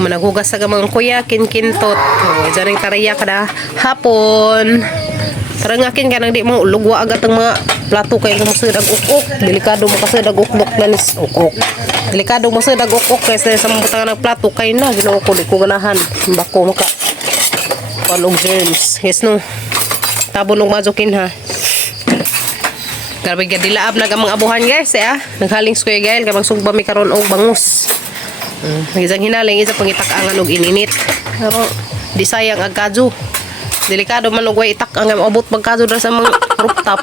Managhugas sa mga kuya, kinkintot. O, dyan yung tariya ka na hapon. Karang akin ka nang di mo lugwa agad ang mga plato kay kumusud ang ukok. Delikado mo kasi dag-ukok na nis ukok. Delikado mo sa dag-ukok kay sa mga butangan ng plato kay na ginoo ko di ko ganahan. Bako maka panog germs. Yes no. Tabon og majukin ha. Grabe ka dilaab nagamang abuhan guys naghaling square gail kabang sugba mi karon og bangus. Isang hinaling isa pangitak-angan og ininit. Pero di sayang ag kaju. Delikado man og way itak ang abot pagkaju dra sa mga rooftop.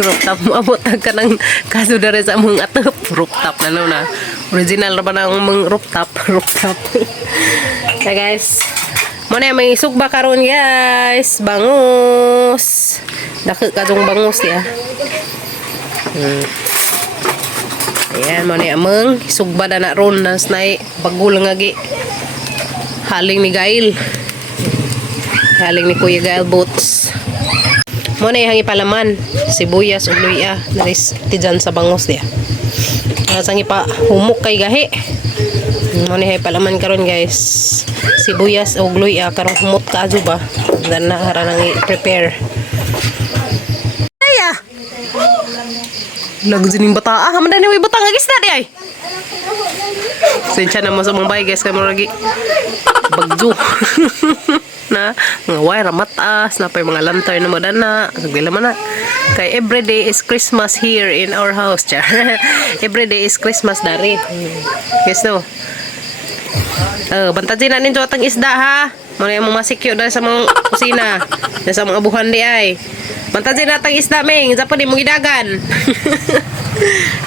Rooftop mo abot ka nang kaso dra sa mga atop rooftop na. Original ra ba nang mga rooftop. Yeah, guys. Mo na may sugba karon guys. Bangus. Dako kadong bangus ya. Ayan mo na amang sugba na ron nas nay bagul nga gi. Haling ni Gail. Haling ni Kuya Gail Boots. Mo na yung ipalaman. Sibuyas ug luya. Naris tijan sa bangus dia. Nasang ipa humok kay gahi. Mo na yung ipalaman karon guys. Sibuyas ug luya karong humot kaadyo ba. Dan na hara nang i-prepare. Aya. Lagu sining bata. Haman na way butang agis na di ay. Sensya na mo sa mga bay guys kay mo lagi. Bagjo. Na mga wire matas na pa mga lantern na madana sagdila man na kay everyday is Christmas here in our house char. Everyday is Christmas dari. Yes no. Bantasin na ninyo atang isda ha. Mo na yung masikyo dahil sa mga kusina dahil sa mga abuhan di ay. Bantasin na atang isda meng sa di mo gidagan.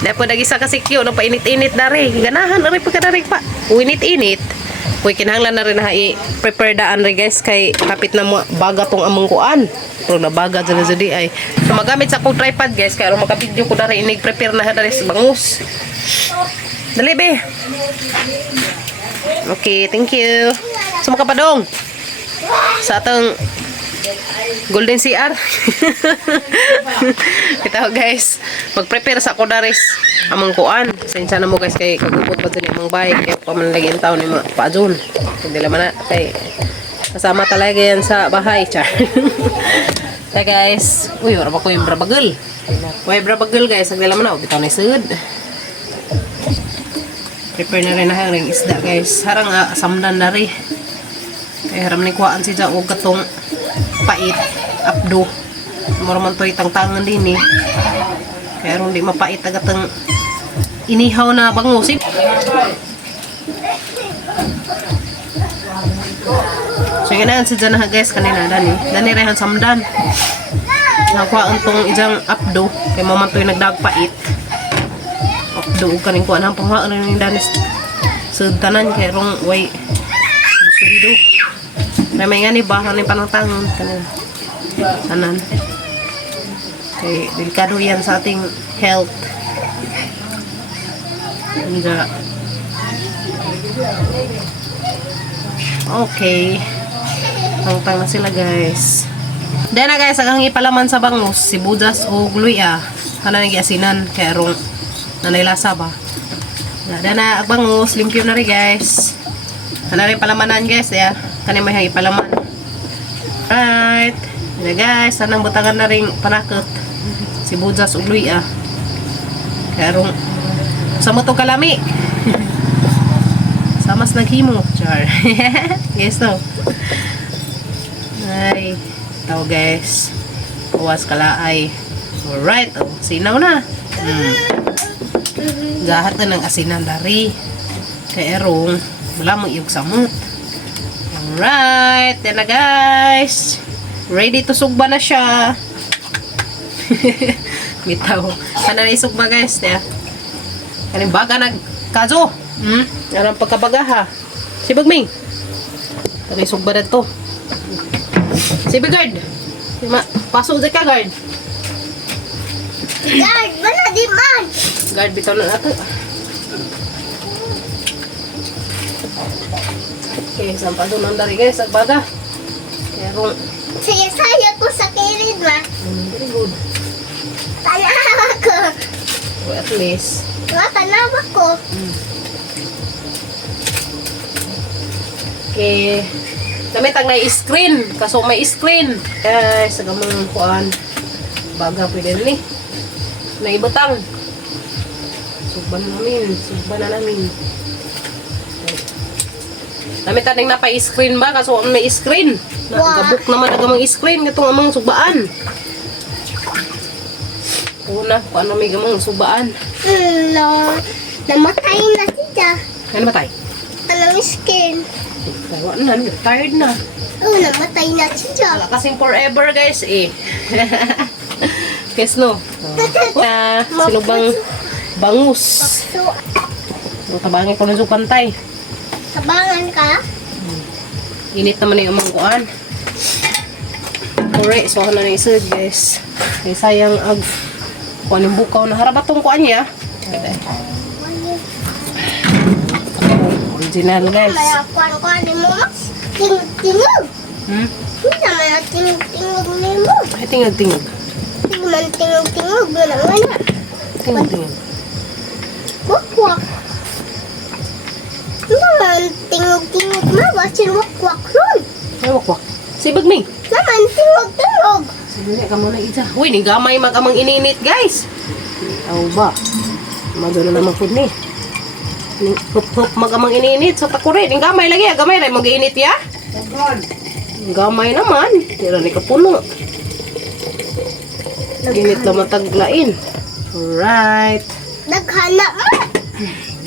Dahil po nag-isa kasikyo no pa init-init dari. Ganahan ari pa kadari pa. Init-init. Uy, kinahanglan na rin na i-prepare daan rin guys kay kapit na baga tong among kuan. Pero nabaga dyan na dyan ay. So magamit sa akong tripod guys kaya makabidyo ko na rin inig-prepare na rin sa bangus. Dali be. Okay, thank you. So makapadong. Sa atong Golden CR. Kita guys, mag-prepare sa ako na rin amang kuan. Sensya na mo guys kay kagubot pa din amang bike kaya pamanlagin taon ni mga paadyon. Hindi naman na kay kasama talaga yan sa bahay char. Kaya guys, uy wala pa ko yung brabagel. Uy brabagel guys, ang naman na bitaw na isud. Prepare na rin na yung isda guys. Harang samdan na rin. Kaya haram ni kuhaan siya og katong pait apdo. Mura man to'y tangtangan din eh. Kaya ron di mapait agatang inihaw na bangusip. So yung ganaan si Jana guys kanina dani rehan samdan. Nakuha tong ijang apdo kay maman to'y nagdagpait. Apdo ug kaning kuan hampang ha ning danis sudtanan kay rong way gusto may nga ni ba ni panangtangon kanina. Tanan. Okay, delikado yan sa ating health. Okay. Tangtang na sila guys. Then na guys, ang ipalaman sa bangus, sibuyas o luya. Kana nag-asinan kaya rong nanaylasa ba. Then na ang bangus, limpyo na rin guys. Kana rin palamanan guys, ya. Kana may ipalaman. Right. Yan guys, sanang butangan na rin panakot. Sibuyas ug luya. Kaya rong sa mo to kalami. Samas naghimo, char. Guys no. Ay, tao guys. Puwas kalaay. Alright, sinaw na. Gahat na ng asinan dari. Kaya rong wala mo iyog samot. Alright, yan na guys. Ready to sugba na siya. Bitaw. Kana na isugba guys. Kaning baga nagkazo. Yan ang pagkabaga ha. Si Bagming. Kana isugba na to. Si Bigard. Pasok di ka guard. Guard, wala di man. Guard, bitaw na nato. Okay, sampado nang dari guys. Agbaga. Kaya kung Saya ko sa kirid ma. very good. Tanawa ko. Well, at least. Tanawa ko. Eh, kami tag na screen. Kaso may screen. Guys, sa gamang kuan. Baga pwede rin eh. Naibutang. Sugban na namin. Kami taning napa-screen ba? Kaso may screen. Nagabuk naman nagamang screen. Itong amang sugbaan. Una, kung ano may gamang sugbaan. No. Namatay na siya. Ano matay? Anong skin? Tawa na, tired na. Oh, namatay na siya. Wala kasing forever guys eh. Guys no. Sino bang bangus? So, Tabangin ko na sa pantay. sabangan ka? Init naman yung amang kuan. Alright, so ako na naisod guys. Kaya sayang ag kuan yung bukaw na harabatong kuan niya. Original guys. May kuan mo mas. Tingog. Hindi naman tingog ni mo. Ay, tingog. Tingog. Wala. Tingog. Wakwak. Hindi naman tingog. Mabasin wakwak ron. Ay, wakwak. Sibag mi. Naman tingog. Sige ka muna isa. Uy, ni gamay mag-amang ininit guys. Aw ba? Magano naman po ni. Hup mag-amang ininit. So takure, ni gamay lagi. Gamay rin mag-iinit ya. Gamay naman. Tira ni kapuno. Ginit naman taglain. Alright. Naghana mo.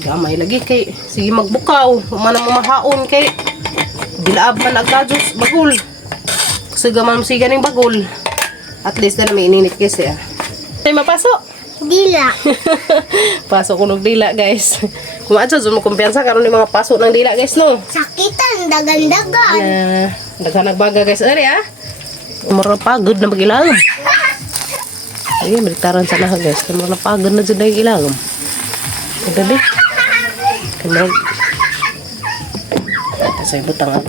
Gamay lagi kay. Sige magbukaw. Humana mo mahaon kay. Dilaab man agkados bagol. Sige man siga ning bagol. At least na may ininit kasi ah. Ay mapasok. Dila. Pasok ko ng dila guys. Kung adyo mo kumpiyansa karon ni mga pasok ng dila guys no. Sakitan. Dagan-dagan. Daghan nagbaga guys ari ah. Umara pagod na magilangom. Ay baliktaran sa lahat guys. Umara pagod na jud na ilangom. Gabi. Kamera. Kasi butang ang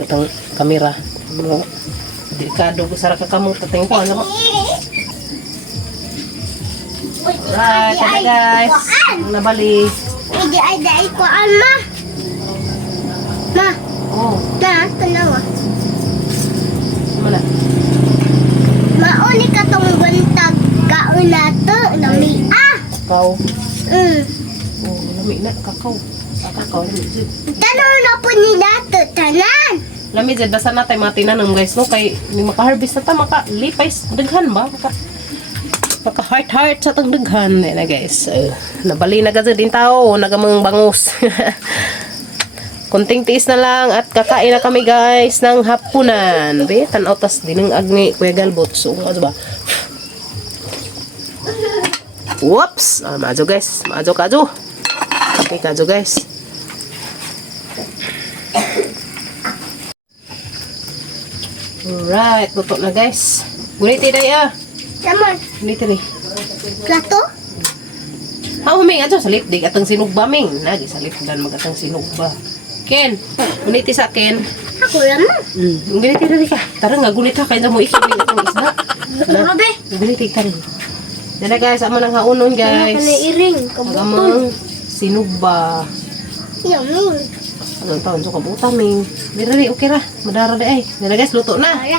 kamera. Delikado ko sa kakamot tating ko ano. Right, guys. Nabali. Hindi ay kuan ma. Ma. Oh, Na, tanawa. mana? Mauni ka tong buntag kaon nato. Nami. Kau. Mm. Oh, lami na kakao. Kakao lami jud. Tanaw na po ni nato. Tanan. Lami jud basta natay mga tinanong guys no kay ni maka-harvest na ta maka-lipay daghan ba maka-heart sa tang daghan na guys. Nabali na gazud din tao nagamang bangus. Kunting tiis na lang at kakain na kami guys ng hapunan. Be, tanaw tas dineng agni Kuya Galbot. So, ano ba? Whoops! Maadyo guys. Maadyo. Okay, kadyo guys. Alright, luto na guys. Guniti na ya. Naman. Guniti na. Plato? Huming adyo sa lipdig atang sinugba ming. Nagi sa lipdan magatang sinugba. Ken, guniti sa Ken. Ako naman. Guniti na ka. Tara nga gunita kay mo ikibig atong isda. Ano be? Guniti ka rin. Dala guys, amo nang haunon guys. Ano ka na iring? Agamang sinugba. Yummy. Ano taon so kabuta ming. Dira ri okay ra. Madara di ay. Dala guys, luto na. Ala.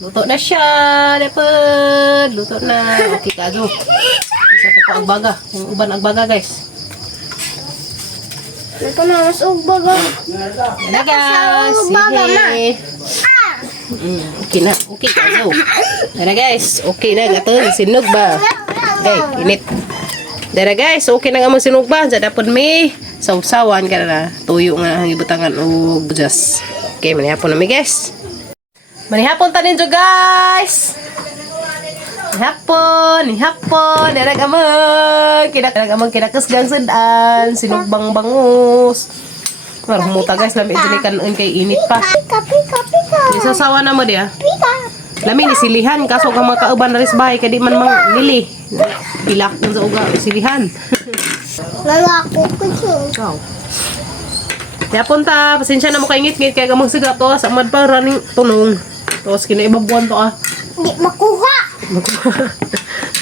Luto na siya. Dapat. Luto na. Okay ka jo. Isa pa agbaga. Yung uban agbaga guys. Ito na mas ugbaga. Dala guys. Agbaga, ma. Sige. Okay na. Okay ka jo. Dala guys. Okay na. Gatong sinugba. Okay, init. Dara guys, okay na nga mong sinugba. Diyan dapat may sausawan ka na. Tuyo nga ang ibutangan o just. Okay, manihapon na mi guys. Manihapon tanin jo guys. Manihapon. Dara gamang kinakasgang sundan. Sinugbang bangus. Marang muta guys, lami dinikan kay init pa. Pika. Isasawa na mo dia. Pika. Lami ni silihan kaso kang mga kauban na rin sa bahay kadi man mang lili. Pilak ng sa uga silihan. Lalako ko dyan. Ikaw. Kaya punta, pasensya na mo kay ngit-ngit kaya kamang siga to sa mad pa running tunong. Tapos kinaibabuan to ah. Di makuha.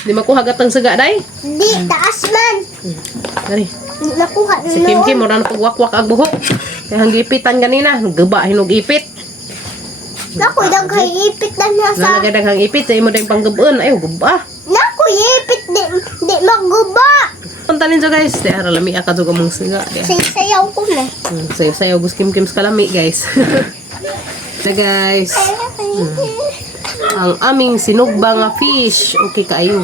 Di makuha gatang siga day. Di taas man. Dari. Di makuha Si Kim Kim mura na pagwakwak ang buhok. Kaya ang gipitan ganina, gaba hinog ipit. Naku, daghay ipit na nasa. Nalagay ipit, sa imo dahil panggabuan. Ayaw, gaba. Naku, ipit di magguba. Puntanin siya guys. Di ara lami ka juga mong siga. Sayaw ko na. Sayo-sayo guskim-kim sa kalami guys. Na guys. Ang aming sinugba nga fish. Okay kaayo.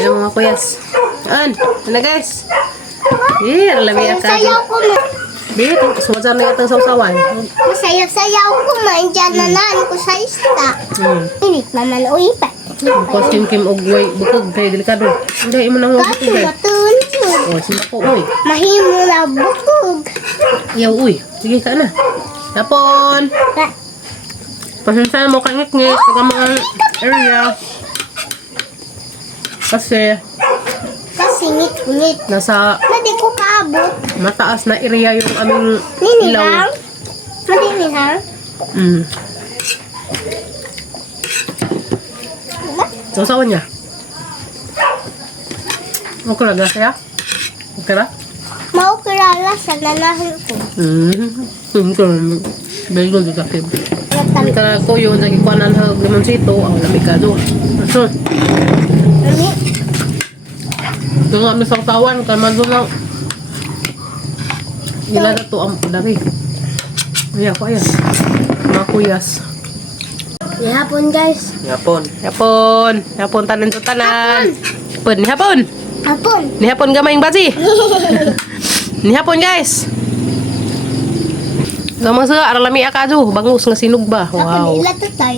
Yan mga kuyas. Ano guys? Yeah, lami ka. Sayaw ko na. Dito, sumadyan na yata sa usawan. Sayaw ko na. Diyan na naan ko sa ista. Init naman o ipat. Kim og way bukog kay delikado. Hindi imo nang bukog Kato kay. matulog. Oh, sila ko uy. Mahimo na bukog. Yaw uy. Sige ka na. Tapon. Pasensya mo kangit-ngit sa mga area. Kasi Kasingit-ngit. nasa Madi ko kaabot. mataas na area yung aming Ninihang. Maninihang. So, sawan niya. Okay lang na kaya? Okay lang? Mau kilala sa nanahin ko. Very good sa akin. Ratan. Hindi ka na ko yung nagkikuanan sa limonsito, ang lamigado. Ani. Doon nga kami sa utawan, kaya man doon lang. Nila na to ang dari. Ayan ko, ayan. Mga kuyas. Ihapon guys. Yapon. Yapon tanan to tanan. Yapon. Hapon. Hapon. Ni hapon gamay yung basi. Ni hapon guys. Gamang sa aralami akado, bangus nga sinugba. Wow. Ako nila tatay.